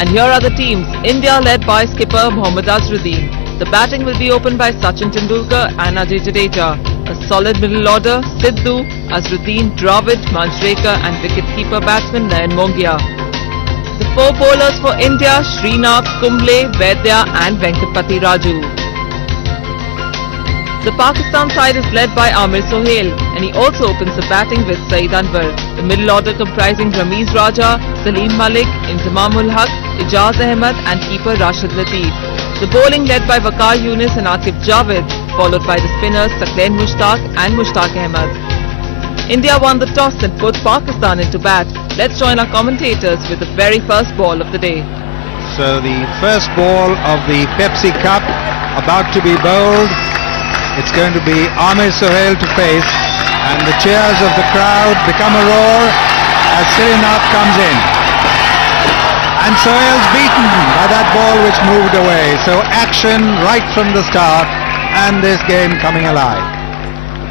And here are the teams. India led by skipper Mohammad Azharuddin. The batting will be opened by Sachin Tendulkar and Ajay Jadeja. A solid middle order: Sidhu, Azharuddin, Dravid, Manjrekar and wicket-keeper batsman Nayan Mongia. The four bowlers for India: Srinath, Kumble, Vaidya and Venkatpati Raju. The Pakistan side is led by Amir Sohail and he also opens the batting with Saeed Anwar. The middle order comprising Ramiz Raja, Salim Malik, Inzamam ul Haq, Ijaz Ahmed and keeper Rashid Latif. The bowling led by Waqar Younis and Akif Javed, followed by the spinners Saqlain Mushtaq and Mushtaq Ahmed. India won the toss and put Pakistan into bat. Let's join our commentators with the very first ball of the day. So the first ball of the Pepsi Cup about to be bowled. It's going to be Amir Sohail to face, and the cheers of the crowd become a roar as Srinath comes in. And Sohail's beaten by that ball which moved away. So action right from the start, and this game coming alive.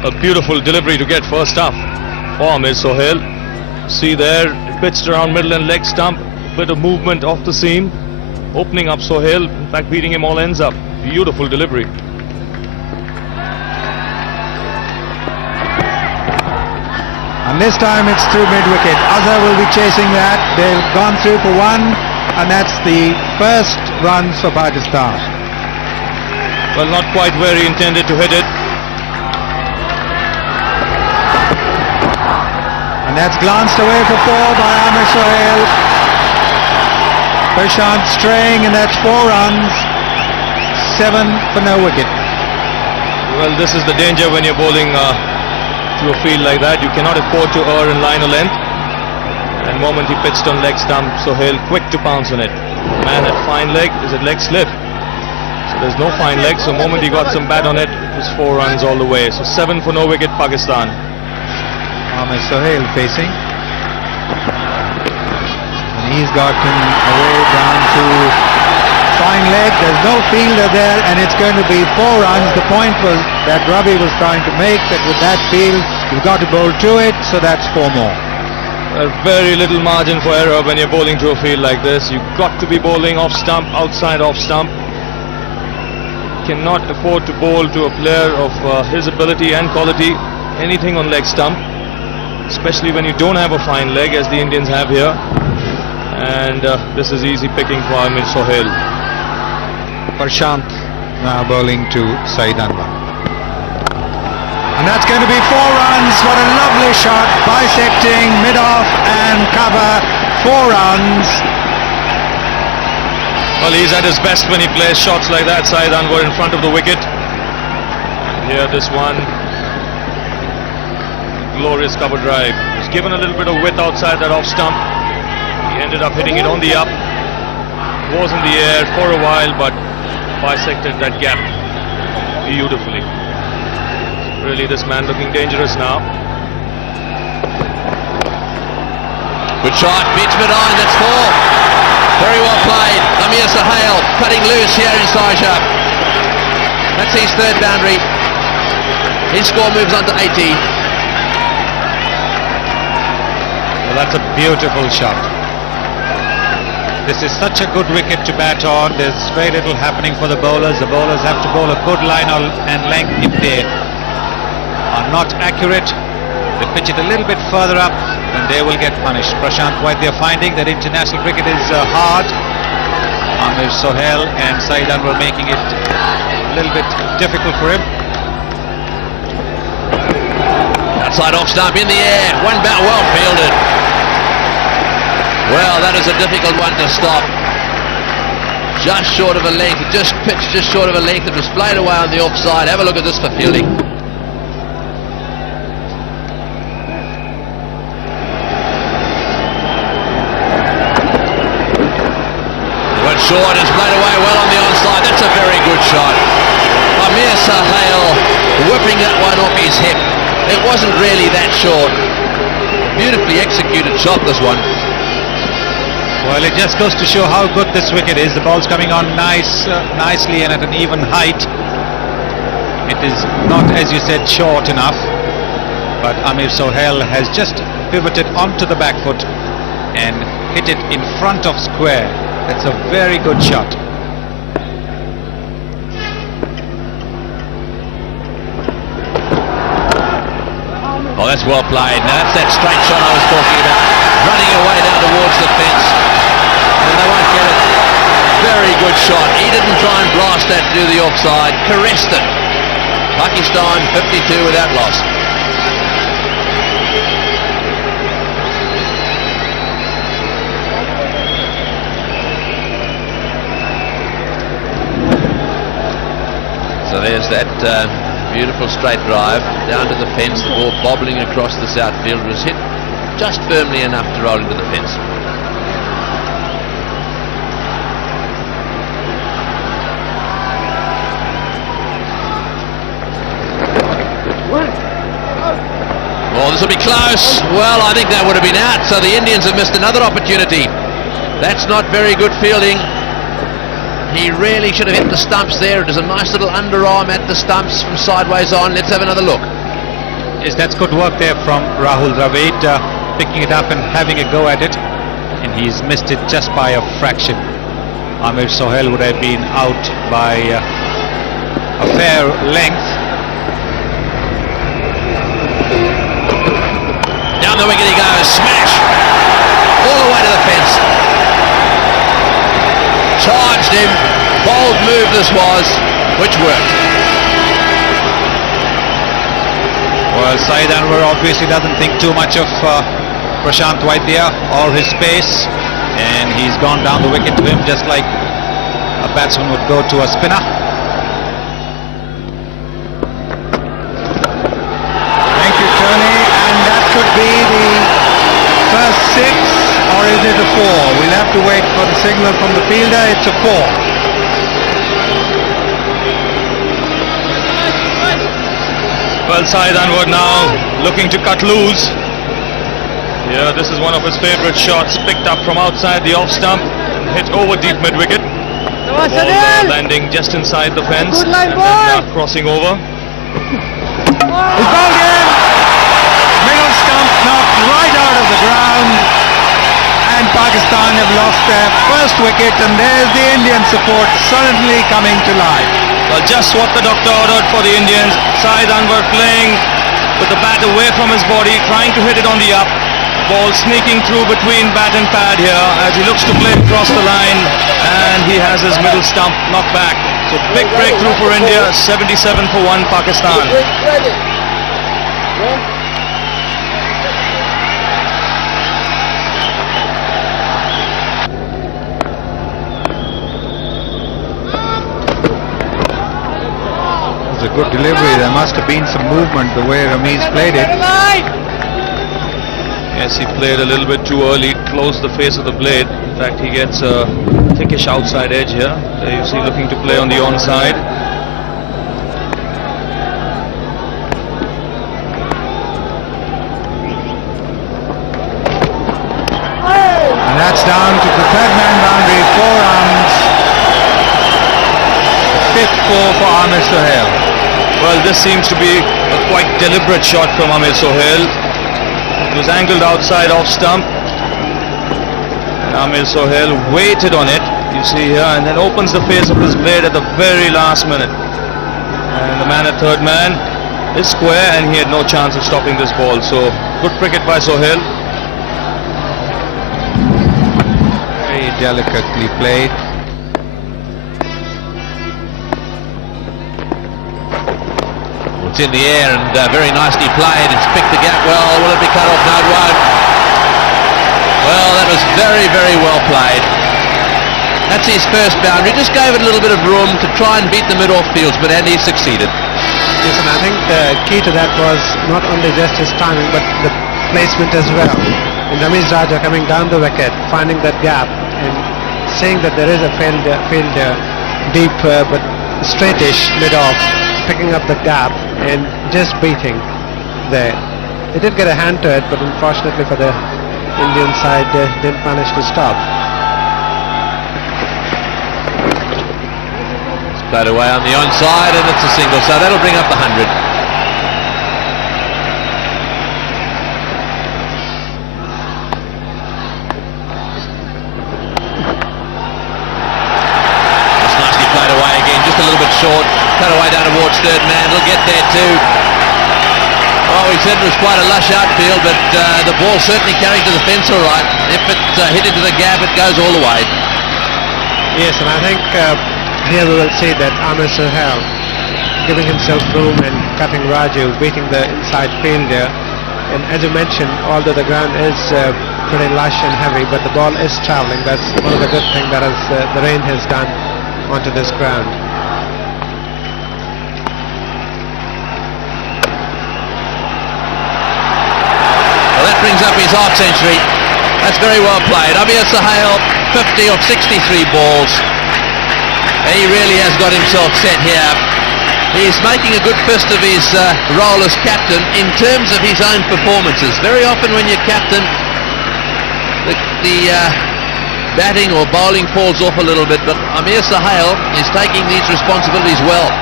A beautiful delivery to get first off for Amir Sohail. See there, pitched around middle and leg stump, bit of movement off the seam, opening up Sohail, in fact beating him all ends up. Beautiful delivery. And this time it's through mid-wicket. Azhar will be chasing that. They've gone through for one, and that's the first runs for Pakistan. Well, not quite where he intended to hit it. And that's glanced away for four by Amir Sohail. Prashant straying, and that's 4 runs, 7 for no wicket. Well, this is the danger when you're bowling to a field like that. You cannot afford to err in line of length. And the moment he pitched on leg stump, Sohail quick to pounce on it. Man had fine leg, is it leg slip? So there's no fine leg, so the moment he got some bat on it, it was 4 runs all the way. So 7 for no wicket, Pakistan. Amir Sohail facing. And he's gotten away down to fine leg. There's no fielder there, and it's going to be 4 runs. The point was that Ravi was trying to make, that with that field you've got to bowl to it, so that's 4 more. A very little margin for error when you're bowling to a field like this. You've got to be bowling off stump, outside off stump. Cannot afford to bowl to a player of his ability and quality anything on leg stump, especially when you don't have a fine leg as the Indians have here. And this is easy picking for Amir Sohail. Prashant now bowling to Saeed Anwar. And that's going to be 4 runs. What a lovely shot, bisecting mid-off and cover, 4 runs. Well, he's at his best when he plays shots like that. Saeed Anwar in front of the wicket. Here this one, glorious cover drive. He's given a little bit of width outside that off stump. He ended up hitting it on the up. Was in the air for a while, but bisected that gap beautifully. Really, this man looking dangerous now. Good shot, beats mid-on, that's 4. Very well played. Amir Sohail cutting loose here in Sharjah. That's his 3rd boundary. His score moves on to 80. Well, that's a beautiful shot. This is such a good wicket to bat on. There's very little happening for the bowlers. The bowlers have to bowl a good line and length. If they are not accurate, they pitch it a little bit further up, and they will get punished. Prashant Vaidya finding that international cricket is hard. Amir Sohail and Saeed Anwar making it a little bit difficult for him. Outside off stump in the air, one bound, well fielded. Well, that is a difficult one to stop. Just short of a length, just pitched just short of a length. It was played away on the offside. Have a look at this for fielding. Went short, it's played away well on the onside. That's a very good shot. Amir Sohail whipping that one off his hip. It wasn't really that short. Beautifully executed shot, this one. Well, it just goes to show how good this wicket is. The ball's coming on nicely and at an even height. It is not, as you said, short enough, but Amir Sohail has just pivoted onto the back foot and hit it in front of square. That's a very good shot. Oh, that's well played. Now that's that straight shot I was talking about. Running away down towards the fence. And they won't get it. Very good shot. He didn't try and blast that to the offside. Caressed it. Pakistan 52 without loss. So there's that beautiful straight drive down to the fence. The ball bobbling across the south field was hit just firmly enough to roll into the fence. Oh, this will be close. Well, I think that would have been out, so the Indians have missed another opportunity. That's not very good fielding. He really should have hit the stumps there. It was a nice little underarm at the stumps from sideways on. Let's have another look. Yes, that's good work there from Rahul Dravid, picking it up and having a go at it. And he's missed it just by a fraction. Amir Sohail would have been out by a fair length. Down the wicket he goes. Smash! All the way to the fence. Charged him. Bold move this was, which worked. Well, Saeed Anwar obviously doesn't think too much of Prashant Vaidya or his pace, and he's gone down the wicket to him just like a batsman would go to a spinner. Thank you, Tony, and that could be the first 6, or is it a 4? We'll have to wait for the signal from the fielder. It's a 4. Well, Saeed Anwar now looking to cut loose. Yeah, this is one of his favourite shots, picked up from outside the off stump, hit over deep mid wicket. Ball landing just inside the fence and then crossing over. He's bowled in. Middle stump knocked right out of the ground, and Pakistan have lost their first wicket, and there's the Indian support suddenly coming to life. Well, just what the doctor ordered for the Indians. Saeed Anwar playing with the bat away from his body, trying to hit it on the up. Ball sneaking through between bat and pad here as he looks to play across the line, and he has his middle stump knocked back. So big breakthrough for India, 77 for 1 Pakistan. It was a good delivery. There must have been some movement the way Ramiz played it. Yes, he played a little bit too early, closed the face of the blade. In fact, he gets a thickish outside edge here. There you see looking to play on the onside. And that's down to the third man boundary, 4 runs. 5th 4 for Amir Sohail. Well, this seems to be a quite deliberate shot from Amir Sohail. It was angled outside off stump. And Amir Sohail waited on it, you see here, and then opens the face of his blade at the very last minute. And the man at third man is square, and he had no chance of stopping this ball. So, good cricket by Sohail. Very delicately played. It's in the air and very nicely played. It's picked the gap well. Will it be cut off? No, it won't. Well, that was very, very well played. That's his first boundary. Just gave it a little bit of room to try and beat the mid-off fieldsman, and he succeeded. Yes, and I think the key to that was not only just his timing, but the placement as well. And Ramiz Raja coming down the wicket, finding that gap, and seeing that there is a field deep but straightish mid-off, picking up the gap and just beating there. They did get a hand to it, but unfortunately for the Indian side, they didn't manage to stop. It's played away on the onside, and it's a single, so that'll bring up the 100. short, cut away down towards third man. It'll get there too. Well, we said it was quite a lush outfield, but the ball certainly carried to the fence all right. If it hit into the gap, it goes all the way. Yes, and I think here we will see that Amir Sohail giving himself room and cutting Raju, beating the inside fielder. And as you mentioned, although the ground is pretty lush and heavy, but the ball is travelling. That's one of the good things that the rain has done onto this ground. Well, that brings up his half century. That's very well played. Amir Sohail, 50 of 63 balls. He really has got himself set here. He's making a good fist of his role as captain in terms of his own performances. Very often when you're captain, the batting or bowling falls off a little bit, but Amir Sohail is taking these responsibilities well.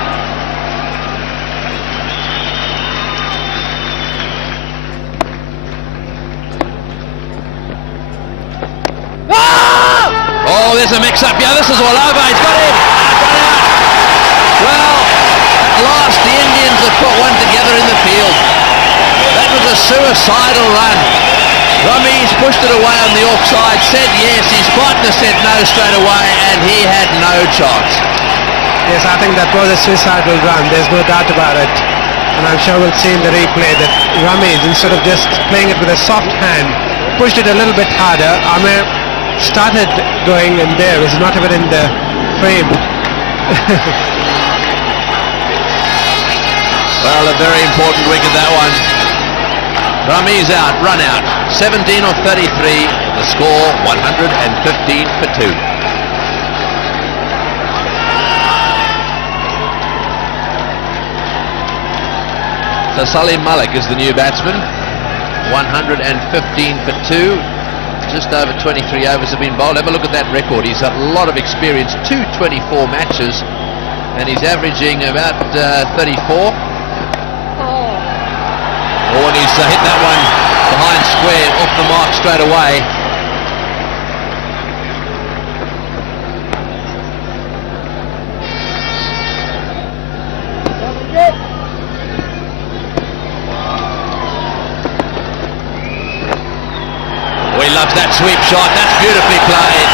Oh, there's a mix-up. Yeah, this is all over. He's got him. Got out. Well, at last the Indians have put one together in the field. That was a suicidal run. Rameez pushed it away on the offside, said yes, his partner said no straight away, and he had no chance. Yes, I think that was a suicidal run. There's no doubt about it. And I'm sure we'll see in the replay that Rameez, instead of just playing it with a soft hand, pushed it a little bit harder. Amir started going, and there is not even in the frame. Well, a very important wicket, that one. Rameez out, run out. 17 of 33, the score 115 for 2. So Salim Malik is the new batsman. 115 for 2. Just over 23 overs have been bowled. Have a look at that record. He's had a lot of experience, 224 matches, and he's averaging about 34. Oh, and he's hit that one behind square, off the mark straight away. Oh, he loves that sweep shot. That's beautifully played.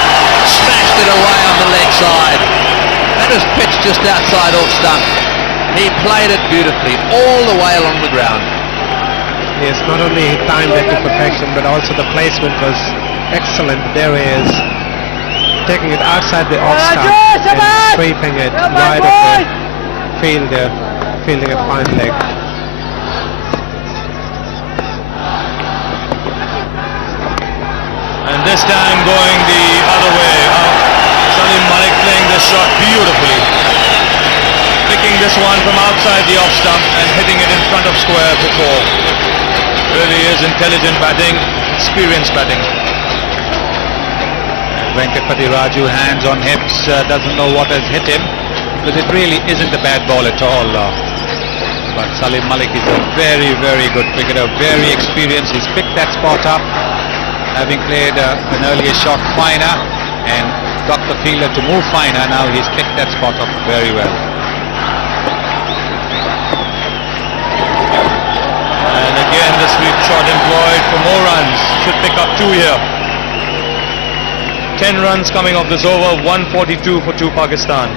Smashed it away on the leg side. That was pitched just outside off stump. He played it beautifully all the way along the ground. Yes, not only he timed it to perfection, but also the placement was excellent. There he is, taking it outside the off stump and sweeping it wide of the fielder, fielding a fine leg. And this time going the other way. Salim Malik playing this shot beautifully. Picking this one from outside the off stump and hitting it in front of square for 4. Really is intelligent batting, experienced batting. Venkatpati Raju, hands on hips, doesn't know what has hit him, because it really isn't a bad ball at all. But Salim Malik is a very, very good cricketer, very experienced. He's picked that spot up, having played an earlier shot finer and got the fielder to move finer. Now he's picked that spot up very well. And again the sweep shot employed for more runs. Should pick up 2 here. 10 runs coming off this over, 142 for 2 Pakistan.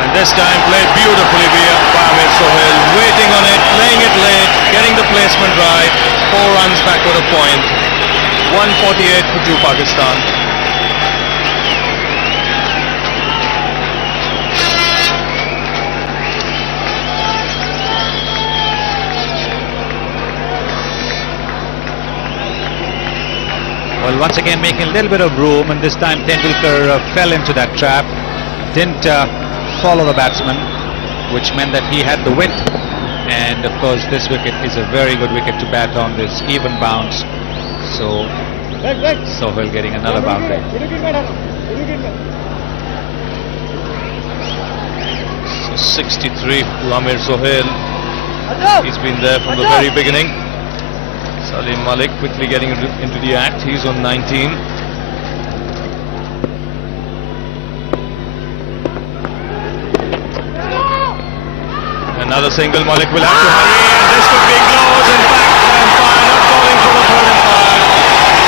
And this time played beautifully by Amir Sohail, waiting on it, playing it late, getting the placement right. 4 runs backward a point. 148 for 2 Pakistan. Well, once again making a little bit of room, and this time Tendulkar fell into that trap, didn't follow the batsman, which meant that he had the width. And of course this wicket is a very good wicket to bat on, this even bounce. So Sohail getting another boundary. So 63 to Amir Sohail. He's been there from the very beginning. Salim Malik quickly getting into the act. He's on 19. Another single. Malik will have to hurry, and this could be close. In fact, umpire not calling for the third umpire,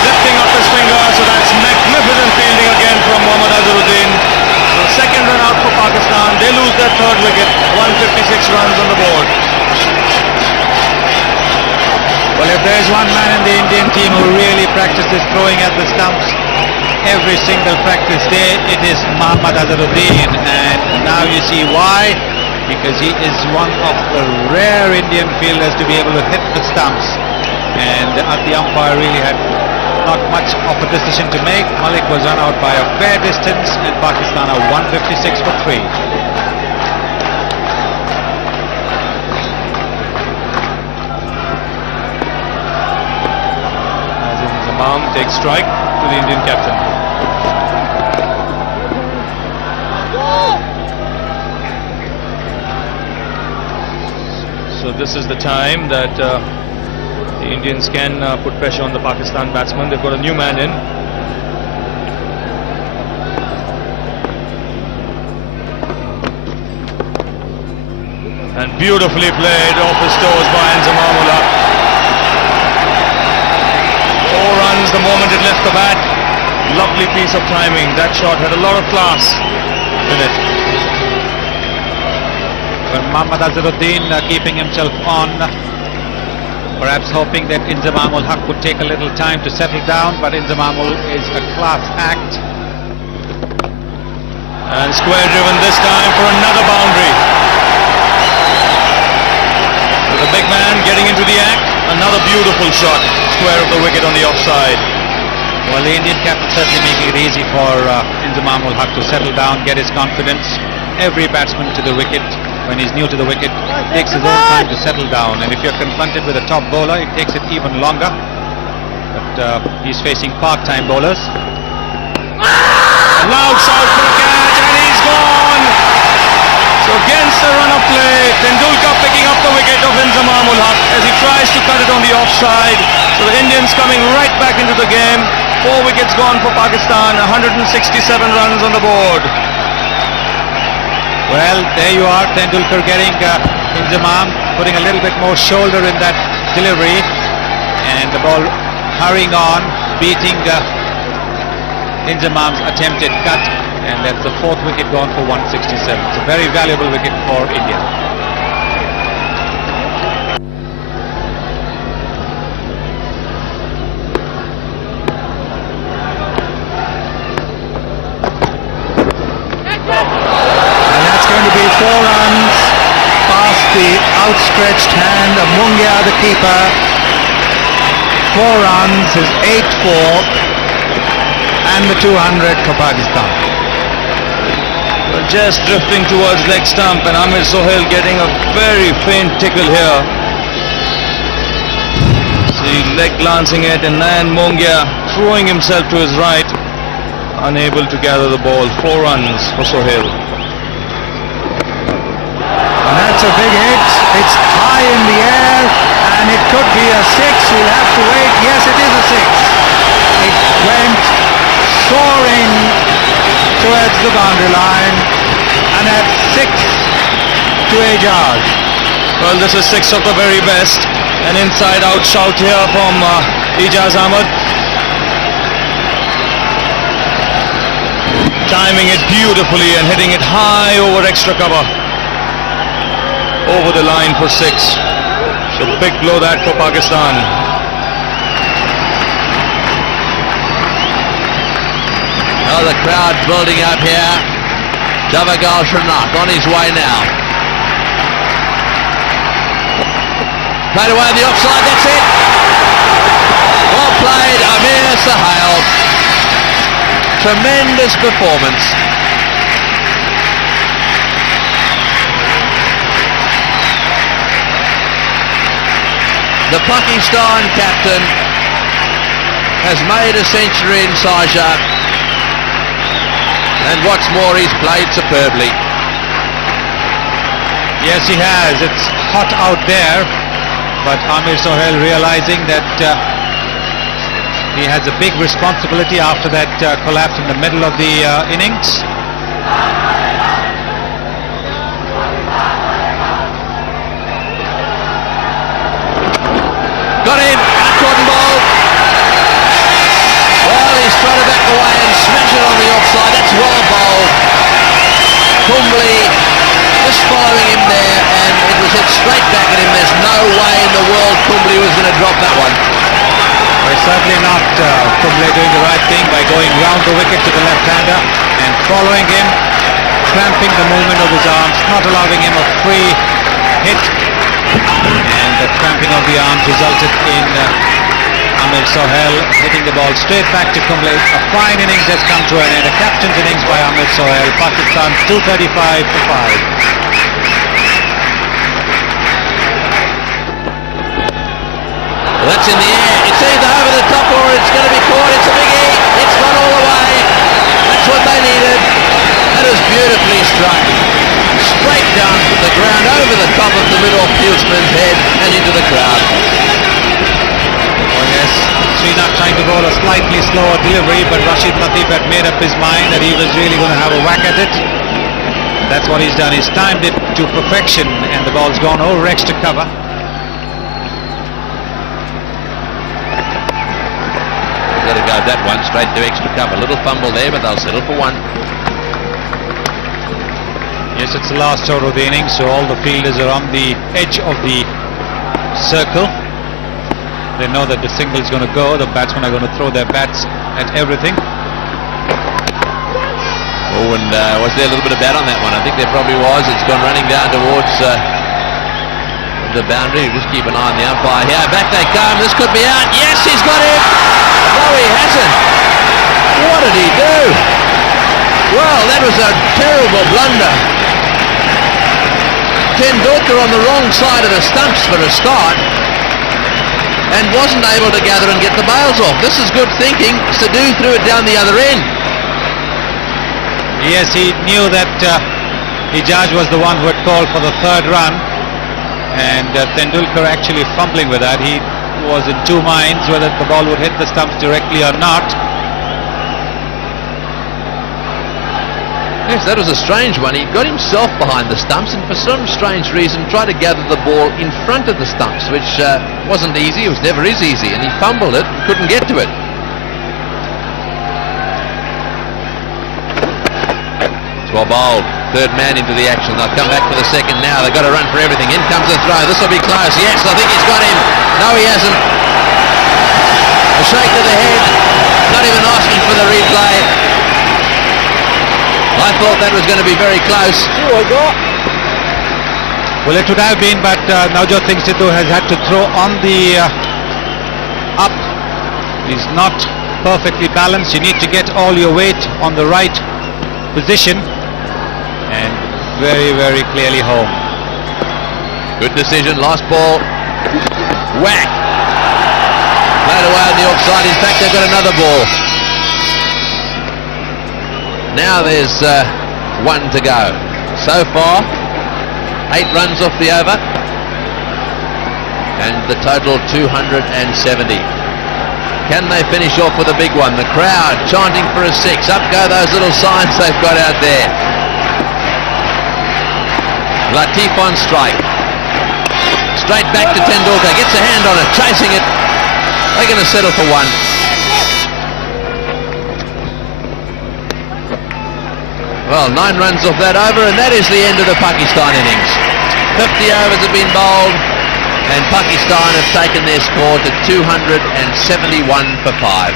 lifting up his finger. So that's magnificent fielding again from Mohammad Azharuddin. So second run out for Pakistan. They lose their third wicket. 156 runs on the board. Well, if there's one man in the Indian team who really practices throwing at the stumps every single practice day, it is Mohammad Azharuddin. And now you see why. Because he is one of the rare Indian fielders to be able to hit the stumps. And the umpire really had not much of a decision to make. Malik was run out by a fair distance, and Pakistan are 156 for 3. Azim Zamam takes strike to the Indian captain. So this is the time that the Indians can put pressure on the Pakistan batsmen. They've got a new man in. And beautifully played off his toes by Inzamam-ul Haq. 4 runs the moment it left the bat. Lovely piece of timing. That shot had a lot of class in it. Mohammad Azharuddin keeping himself on, perhaps hoping that Inzamam-ul Haq would take a little time to settle down, but Inzamam-ul is a class act. And square driven this time for another boundary. So the big man getting into the act, another beautiful shot, square of the wicket on the offside. Well, the Indian captain certainly making it easy for Inzamam-ul Haq to settle down, get his confidence. Every batsman to the wicket, when he's new to the wicket, takes his own time to settle down, and if you're confronted with a top bowler, it takes it even longer. But he's facing part-time bowlers. A loud shout for a catch, and he's gone. So against the run of play, Tendulkar picking up the wicket of Inzamam-ul Haq as he tries to cut it on the offside. So the Indians coming right back into the game. 4 wickets gone for Pakistan, 167 runs on the board. Well, there you are, Tendulkar getting Inzamam, putting a little bit more shoulder in that delivery, and the ball hurrying on, beating Inzamam's attempted cut, and that's the 4th wicket gone for 167. It's a very valuable wicket for India. Going to be 4 runs past the outstretched hand of Mungia, the keeper. 4 runs is 8-4, and the 200 for Pakistan. Well, just drifting towards leg stump, and Amir Sohail getting a very faint tickle here. See, leg glancing it, and then Mungia throwing himself to his right, unable to gather the ball. 4 runs for Sohail. That's a big hit. It's high in the air, and it could be a 6. We'll have to wait. Yes, it is a 6. It went soaring towards the boundary line, and at 6 to Ejaz. Well, this is 6 of the very best. An inside-out shout here from Ejaz Ahmed. Timing it beautifully and hitting it high over extra cover. Over the line for 6. So big blow that for Pakistan. Oh, the crowd building up here. Javagal Sharjah on his way now. Played away the offside, that's it. Well played, Amir Sohail. Tremendous performance. The Pakistan captain has made a century in Sharjah, and what's more, he's played superbly. Yes, he has. It's hot out there, but Amir Sohail realizing that he has a big responsibility after that collapse in the middle of the innings. Got him, cotton ball. Well, he's trying to back away and smash it on the offside. That's well bowled. Kumble just following him there, and it was hit straight back at him. There's no way in the world Kumble was going to drop that one. Well, certainly not. Kumble doing the right thing by going round the wicket to the left-hander and following him, cramping the movement of his arms, not allowing him a free hit. And the cramping of the arms resulted in Amir Sohail hitting the ball straight back to Kumble. A fine innings has come to an end. A captain's innings by Amir Sohail. Pakistan 235 for 5. Well, that's in the air. It's either over the top or it's going to be caught. It's a biggie. It's gone all the way. That's what they needed. That is beautifully struck. Straight down the ground, over the top of the mid-off fieldsman's head and into the crowd. Oh yes, Srinath trying to bowl a slightly slower delivery, but Rashid Latif had made up his mind that he was really going to have a whack at it. That's what he's done. He's timed it to perfection and the ball's gone over extra cover. Got to go that one straight to extra cover. Little fumble there, but they'll settle for one. Yes, it's the last over of the innings, so all the fielders are on the edge of the circle. They know that the single is going to go. The batsmen are going to throw their bats at everything. Oh, and was there a little bit of bat on that one? I think there probably was. It's gone running down towards the boundary. Just keep an eye on the umpire here. Back they come. This could be out. Yes, he's got him. No, he hasn't. What did he do? Well, that was a terrible blunder. Tendulkar on the wrong side of the stumps for a start and wasn't able to gather and get the bails off. This is good thinking. Sadhu threw it down the other end. Yes, he knew that Ijaz was the one who had called for the third run, and Tendulkar actually fumbling with that. He was in two minds whether the ball would hit the stumps directly or not. Yes, that was a strange one. He got himself behind the stumps and for some strange reason tried to gather the ball in front of the stumps, which wasn't easy. It was never is easy, and he fumbled it and couldn't get to it. Well bowled. Third man into the action. They'll come back for the second now. They've got to run for everything. In comes the throw. This will be close. Yes, I think he's got him. No, he hasn't. A shake to the head. Not even asking for the replay. I thought that was going to be very close. Well, it would have been, but Navjot Singh Sidhu has had to throw on the up. He's not perfectly balanced. You need to get all your weight on the right position, and very, very clearly home. Good decision. Last ball. Whack. Played away on the offside. In fact, they've got another ball. Now there's one to go. So far, 8 runs off the over, and the total 270. Can they finish off with a big one? The crowd chanting for a 6. Up go those little signs they've got out there. Latif on strike. Straight back to Tendulkar. Gets a hand on it, chasing it. They're going to settle for one. Well, 9 runs off that over, and that is the end of the Pakistan innings. 50 overs have been bowled, and Pakistan have taken their score to 271 for 5.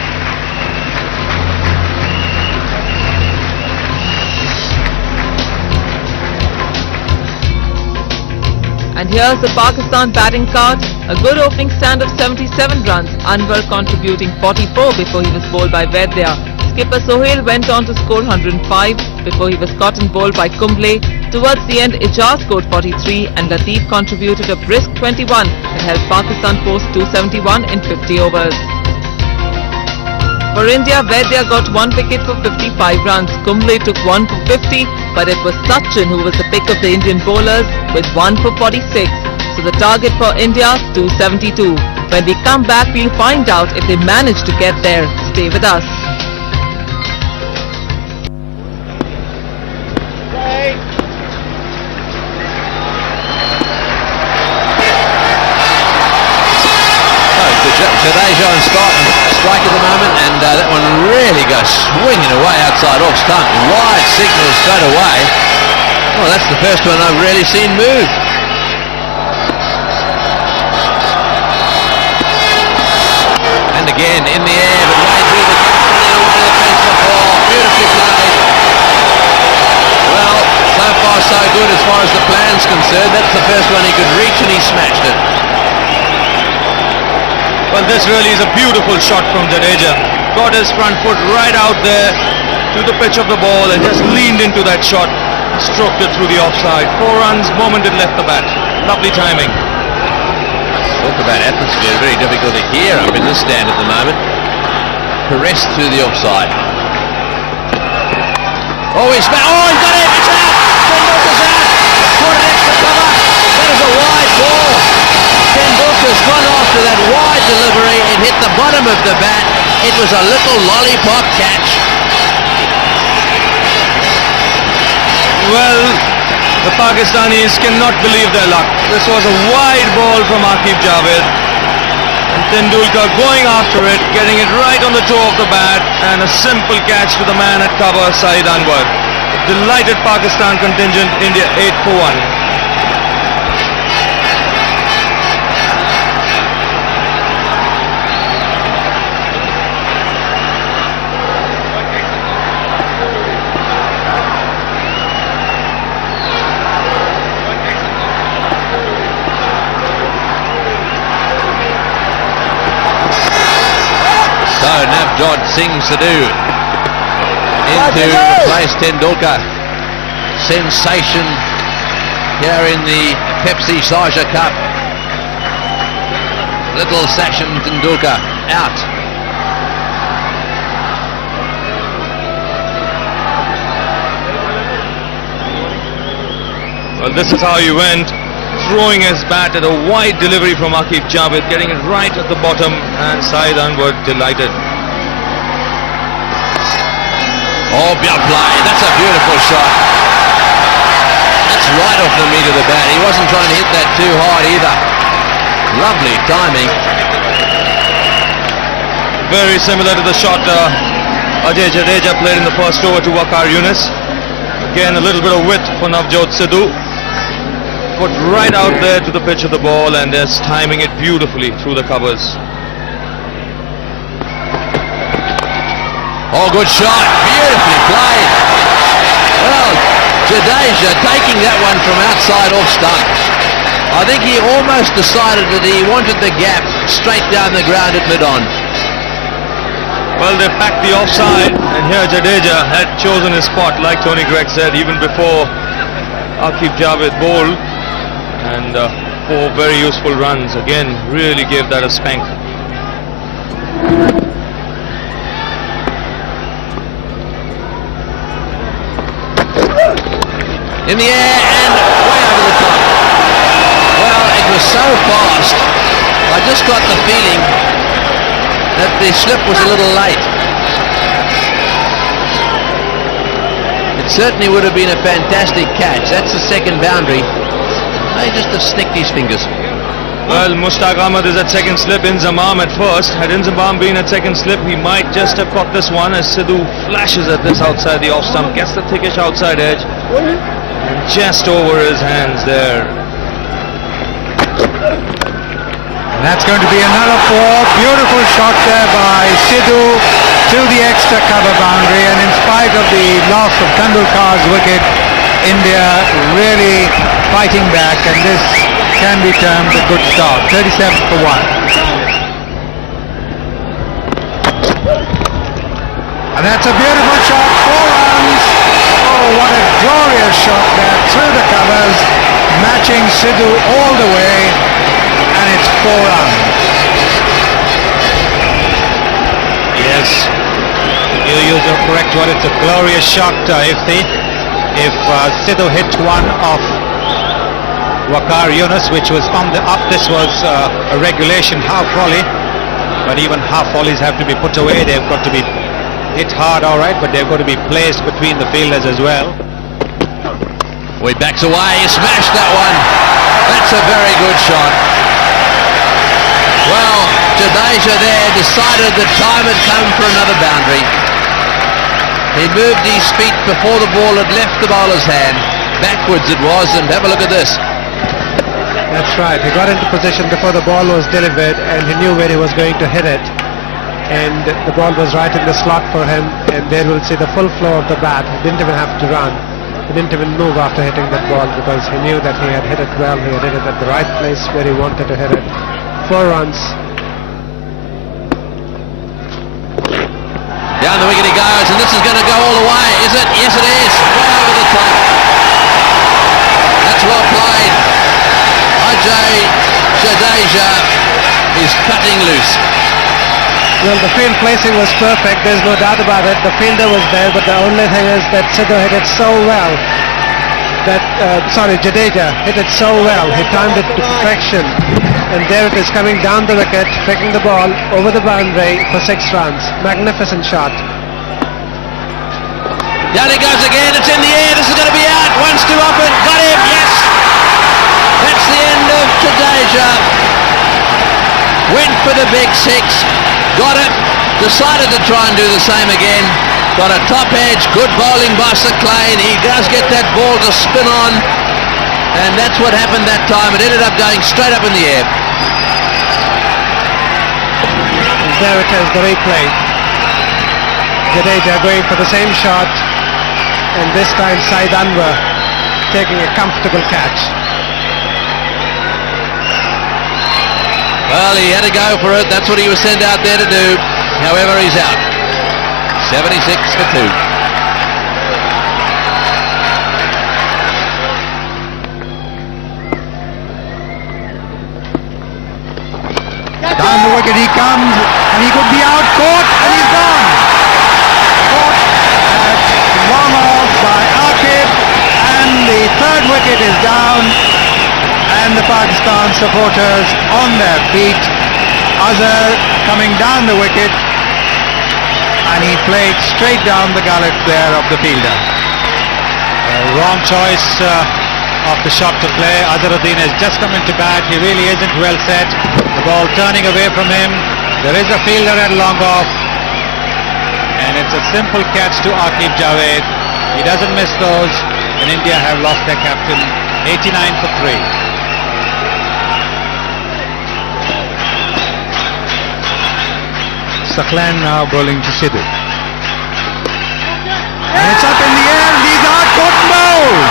And here's the Pakistan batting card. A good opening stand of 77 runs. Anwar contributing 44 before he was bowled by Vaidya. Skipper Sohail went on to score 105 before he was caught and bowled by Kumble. Towards the end, Ijaz scored 43 and Latif contributed a brisk 21 and helped Pakistan post 271 in 50 overs. For India, Vaidya got 1 wicket for 55 runs. Kumble took 1 for 50, but it was Sachin who was the pick of the Indian bowlers with 1 for 46. So the target for India, 272. When we come back, we'll find out if they manage to get there. Stay with us. Sharjah and Scotland strike at the moment, and that one really goes swinging away outside off stump. Wide signal straight away. Well, that's the first one I've really seen move. And again in the air, but way through the gap, and away to the fence for four. Beautifully played. Well, so far so good as far as the plan's concerned. That's the first one he could reach, and he smashed it. Well, this really is a beautiful shot from Jadeja. Got his front foot right out there to the pitch of the ball and just leaned into that shot, stroked it through the offside. 4 runs, moment it left the bat. Lovely timing. Talk about atmosphere, very difficult to hear up in this stand at the moment. Caressed through the offside. Oh, he's got it! It's out! Tendulkar's out! Put an extra cover! That is a wide ball! Tendulkar's gone after that wide delivery. It hit the bottom of the bat. It was a little lollipop catch. Well, the Pakistanis cannot believe their luck. This was a wide ball from Aqib Javed. And Tendulkar going after it, getting it right on the toe of the bat, and a simple catch to the man at cover, Saeed Anwar. Delighted Pakistan contingent, India 8 for 1. Navjot Singh Sidhu in to replace Tendulkar. Sensation here in the Pepsi Sharjah Cup. Little Sachin Tendulkar out. Well, this is how he went, throwing his bat at a wide delivery from Aqib Javed, getting it right at the bottom, and Saeed Anwar delighted. Oh, big play. That's a beautiful shot. That's right off the meat of the bat. He wasn't trying to hit that too hard either. Lovely timing. Very similar to the shot Ajay Jadeja played in the first over to Waqar Yunus. Again, a little bit of width for Navjot Sidhu. Put right out there to the pitch of the ball, and just timing it beautifully through the covers. Oh, good shot. Beautifully played. Well, Jadeja taking that one from outside off stump. I think he almost decided that he wanted the gap straight down the ground at mid-on. Well, they packed the offside, and here Jadeja had chosen his spot, like Tony Gregg said, even before Aqib Javed bowled. And 4 very useful runs. Again, really gave that a spank. In the air and way over the top. Well, it was so fast. I just got the feeling that the slip was a little late. It certainly would have been a fantastic catch. That's the second boundary. He just have snicked his fingers. Well, Mushtaq Ahmed is at second slip, Inzamam at first. Had Inzamam been at second slip, he might just have caught this one as Sidhu flashes at this outside the off stump, gets the thickish outside edge, and just over his hands there. And that's going to be another 4. Beautiful shot there by Sidhu to the extra cover boundary, and in spite of the loss of Tendulkar's wicket, India really fighting back, and this can be termed a good start. 37 for 1. And that's a beautiful shot. 4 runs. Oh, what a glorious shot there through the covers, matching Sidhu all the way, and it's 4 runs. Yes, you're correct. Well, it's a glorious shot. If Sidhu hit one off Waqar Yunus, which was on the up. This was a regulation half volley, but even half volleys have to be put away. They've got to be hit hard, all right, but they've got to be placed between the fielders as well. He backs away, he smashed that one. That's a very good shot. Well, Jadeja there decided the time had come for another boundary. He moved his feet before the ball had left the bowler's hand. Backwards it was, and have a look at this. That's right. He got into position before the ball was delivered, and he knew where he was going to hit it. And the ball was right in the slot for him, and there we'll see the full flow of the bat. He didn't even have to run. He didn't even move after hitting that ball because he knew that he had hit it well. He had hit it at the right place where he wanted to hit it. 4 runs. Down the wicket he goes, and this is going to go all the way, is it? Yes it is. Way over the top. That's well played. Ajay Jadeja is cutting loose. Well, the field placing was perfect, there's no doubt about it. The fielder was there, but the only thing is that Sidhu hit it so well that, Jadeja hit it so well. He timed it to perfection. And there it is coming down the wicket, taking the ball over the boundary for 6 runs. Magnificent shot. Down it goes again, it's in the air, this is going to be out. One's too often, got him, yes! That's the end of Jadeja. Went for the big 6. Got it, decided to try and do the same again. Got a top edge, good bowling by Sachin. He does get that ball to spin on, and that's what happened that time. It ended up going straight up in the air. And there it is, the replay. Jadeja going for the same shot, and this time Saeed Anwar taking a comfortable catch. Well, he had to go for it. That's what he was sent out there to do. However, he's out. 76 for 2. Down the wicket he comes, and he could be out, caught, and he's gone. Caught at long off by Akib, and the 3rd wicket is down, and the Pakistan supporters on their feet. Azhar coming down the wicket, and he played straight down the gullet there of the fielder. Wrong choice of the shot to play. Azharuddin has just come into bat. He really isn't well set. The ball turning away from him. There is a fielder at long off, and it's a simple catch to Aqib Javed. He doesn't miss those, and India have lost their captain. 89 for 3. Sachin now bowling to Sidhu. And it's up in the air, and these are caught and bowled.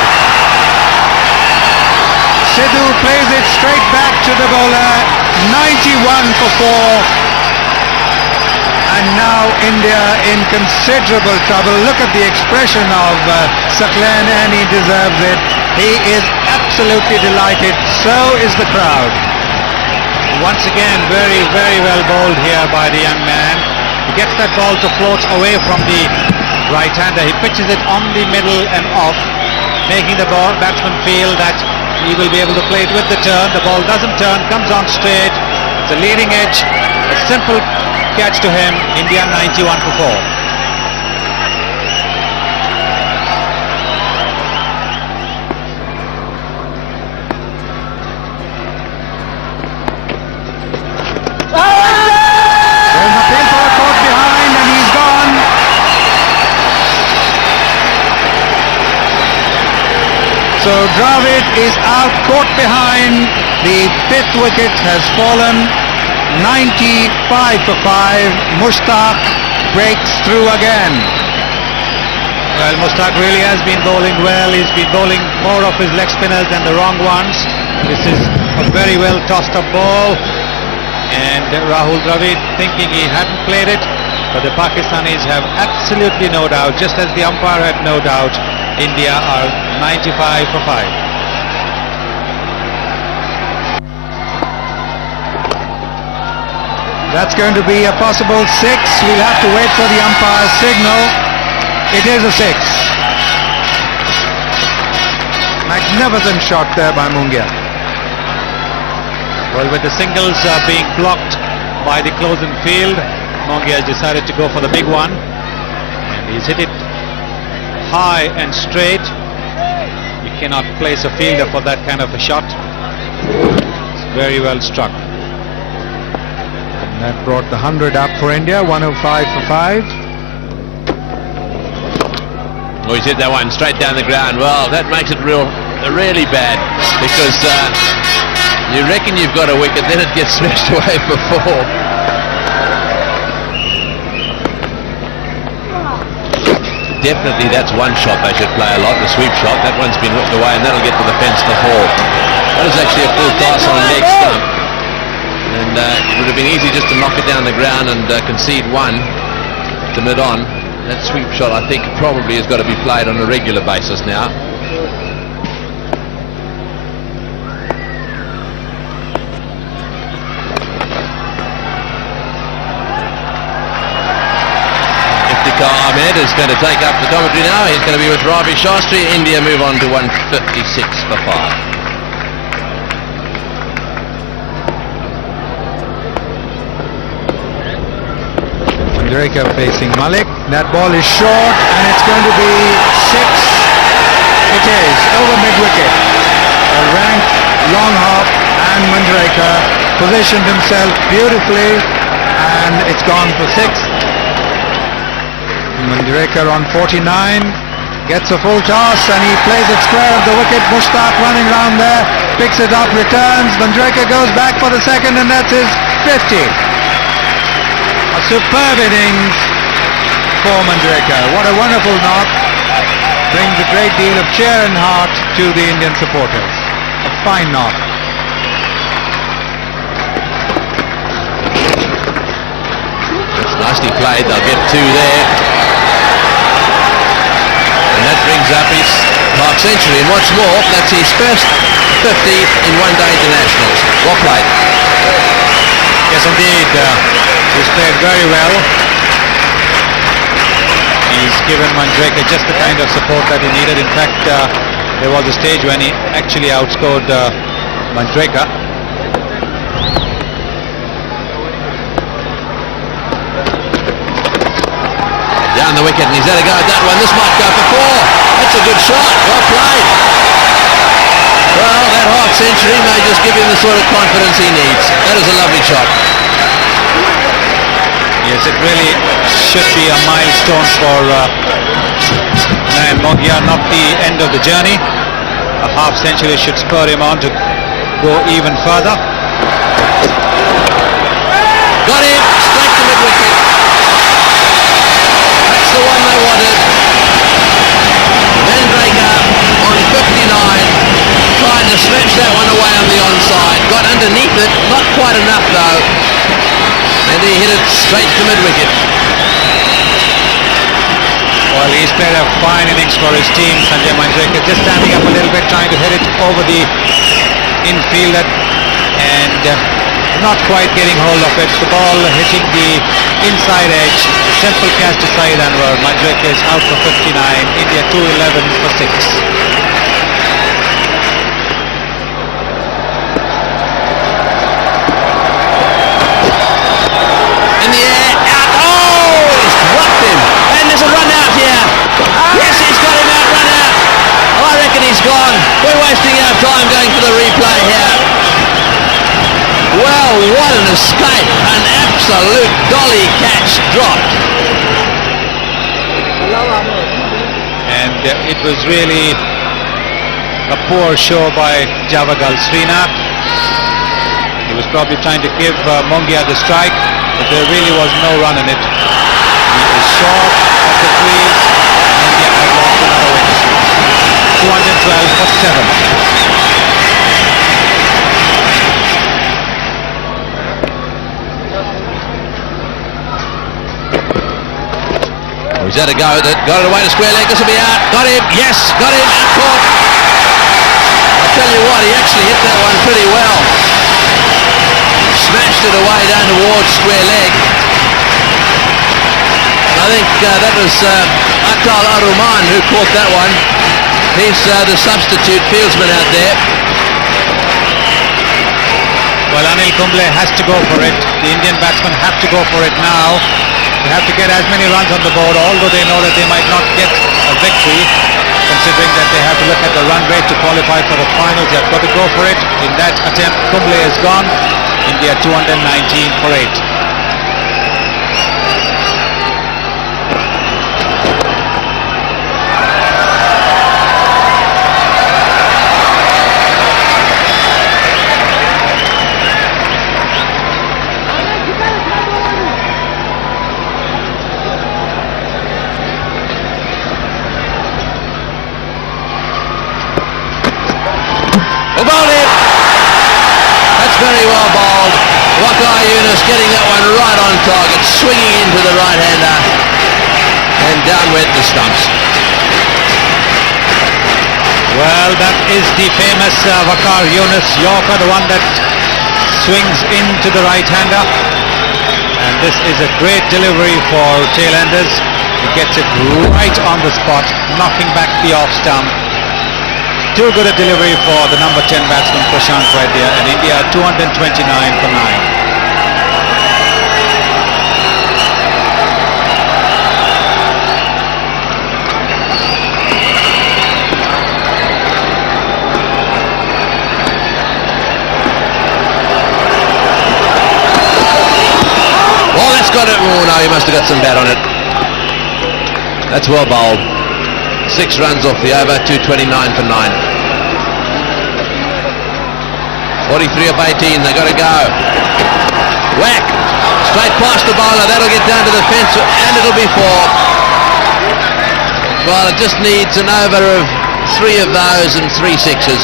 Sidhu plays it straight back to the bowler, 91 for 4. And now India in considerable trouble. Look at the expression of Sachin, and he deserves it. He is absolutely delighted. So is the crowd. Once again, very, very well bowled here by the young man. He gets that ball to float away from the right-hander. He pitches it on the middle and off, making the batsman feel that he will be able to play it with the turn. The ball doesn't turn, comes on straight. It's a leading edge, a simple catch to him. India 91 for 4. So Dravid is out, caught behind. The 5th wicket has fallen. 95 for 5. Mushtaq breaks through again. Well, Mushtaq really has been bowling well. He's been bowling more of his leg spinners than the wrong ones. This is a very well tossed up ball, and Rahul Dravid thinking he hadn't played it, but the Pakistanis have absolutely no doubt, just as the umpire had no doubt. India are 95 for 5. That's going to be a possible 6. We'll have to wait for the umpire's signal. It is a 6. Magnificent shot there by Mungia. Well, with the singles being blocked by the close-in field, Mongia has decided to go for the big one. And he's hit it high and straight. You cannot place a fielder for that kind of a shot. It's very well struck. And that brought the 100 up for India, 105 for 5. Well, he's hit that one straight down the ground. Well, that makes it really bad, because you reckon you've got a wicket, then it gets smashed away for 4. Definitely that's one shot they should play a lot, the sweep shot. That one's been whipped away and that'll get to the fence for 4. That was actually a full toss on leg stump. And it would have been easy just to knock it down the ground and concede 1 to mid-on. That sweep shot, I think, probably has got to be played on a regular basis now. Ahmed is going to take up the commentary now. He's going to be with Ravi Shastri. India move on to 156 for 5. Manjrekar facing Malik. That ball is short and it's going to be 6. It is over mid-wicket. A ranked long hop, and Manjrekar positioned himself beautifully, and it's gone for 6. Manjrekar on 49 gets a full toss and he plays it square of the wicket. Mushtaq running round there, picks it up, returns. Manjrekar goes back for the second, and that's his 50. A superb innings for Manjrekar. What a wonderful knock. Brings a great deal of cheer and heart to the Indian supporters. A fine knock. It's nicely played. They'll get 2 there. And that brings up his half century, and what's more, that's his first 50 in one-day internationals. Well played. Yes, indeed. He's played very well. He's given Manjrekar just the kind of support that he needed. In fact, there was a stage when he actually outscored Manjrekar. Down the wicket, and he's had a go at that one. This might go for 4. That's a good shot. Well played. Well, that half century may just give him the sort of confidence he needs. That is a lovely shot. Yes, it really should be a milestone for Nayan Mongia, not the end of the journey. A half century should spur him on to go even further. Got him straight to mid-wicket. That's the one they wanted. Manjrekar on 59, trying to snatch that one away on the onside. Got underneath it, not quite enough though, and he hit it straight to mid-wicket. Well, he's played a fine innings for his team, Sanjay Manjrekar, just standing up a little bit, trying to hit it over the infield and not quite getting hold of it. The ball hitting the inside edge. Simple catch to Saeed Anwar. Manjrekar is out for 59. India 211 for 6. In the air, out. Oh, he's dropped him. And there's a run out here. Yes, he's got him out, run out. I reckon he's gone. We're wasting our time going for the replay here. Well, what an escape. An absolute dolly catch dropped. And it was really a poor show by Javagal Srinath. He was probably trying to give Mongia the strike, but there really was no run in it. He was short of the crease, and India has lost another wicket. 212 for 7. He's had a go at it, got it away to square leg, this will be out, got him, yes, got him, out caught. I tell you what, he actually hit that one pretty well. Smashed it away down towards square leg. I think that was Atal Aruman who caught that one. He's the substitute fieldsman out there. Well, Anil Kumble has to go for it. The Indian batsmen have to go for it now. They have to get as many runs on the board, although they know that they might not get a victory, considering that they have to look at the run rate to qualify for the finals. They have got to go for it. In that attempt, Kumble is gone. India 219 for 8. Very well bowled. Waqar Younis getting that one right on target, swinging into the right-hander, and down went the stumps. Well, that is the famous Waqar Younis Yorker, the one that swings into the right-hander. And this is a great delivery for tailenders. He gets it right on the spot, knocking back the off stump. Too good a delivery for the number 10 batsman Prashant Vaidya, and India 229 for 9. Oh, that's got it. Oh no, he must have got some bat on it. That's well bowled. 6 runs off the over, 229 for 9. 43 of 18, they got to go. Whack! Straight past the bowler, that'll get down to the fence, and it'll be 4. Well, it just needs an over of 3 of those and 3 sixes.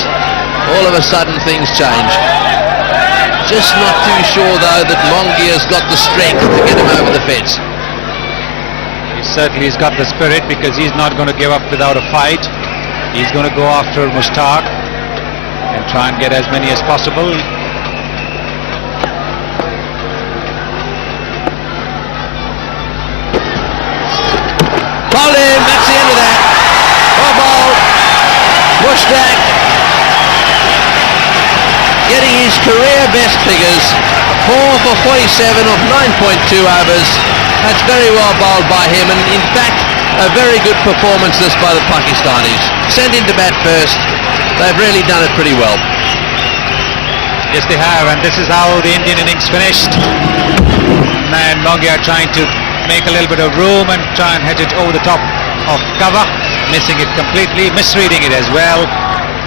All of a sudden things change. Just not too sure though that Monghia's got the strength to get him over the fence. Certainly he's got the spirit, because he's not going to give up without a fight. He's going to go after Mushtaq and try and get as many as possible. Bowled him, that's the end of that. Well bowled. Mushtaq getting his career best figures. 4 for 47 off 9.2 overs. That's very well bowled by him, and in fact a very good performance this by the Pakistanis. Sent into bat first. They've really done it pretty well. Yes, they have, and this is how the Indian innings finished. And Mongia trying to make a little bit of room and try and hit it over the top of cover, missing it completely, misreading it as well.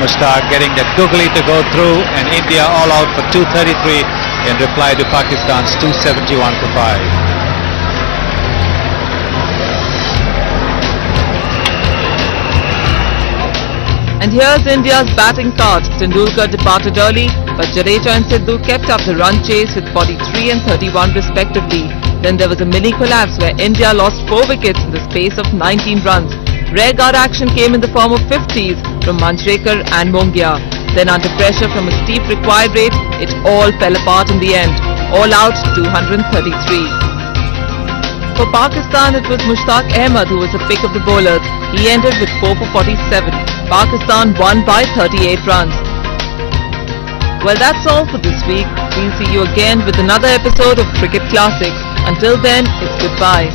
Mushtaq getting that googly to go through, and India all out for 233 in reply to Pakistan's 271 for 5. And here's India's batting card. Tendulkar departed early, but Jadeja and Sidhu kept up the run chase with 43 and 31 respectively. Then there was a mini collapse where India lost 4 wickets in the space of 19 runs. Rare guard action came in the form of 50s from Manjrekar and Mongia. Then under pressure from a steep required rate, it all fell apart in the end. All out 233. For Pakistan, it was Mushtaq Ahmed who was the pick of the bowlers. He ended with 4 for 47. Pakistan won by 38 runs. Well, that's all for this week. We'll see you again with another episode of Cricket Classics. Until then, it's goodbye.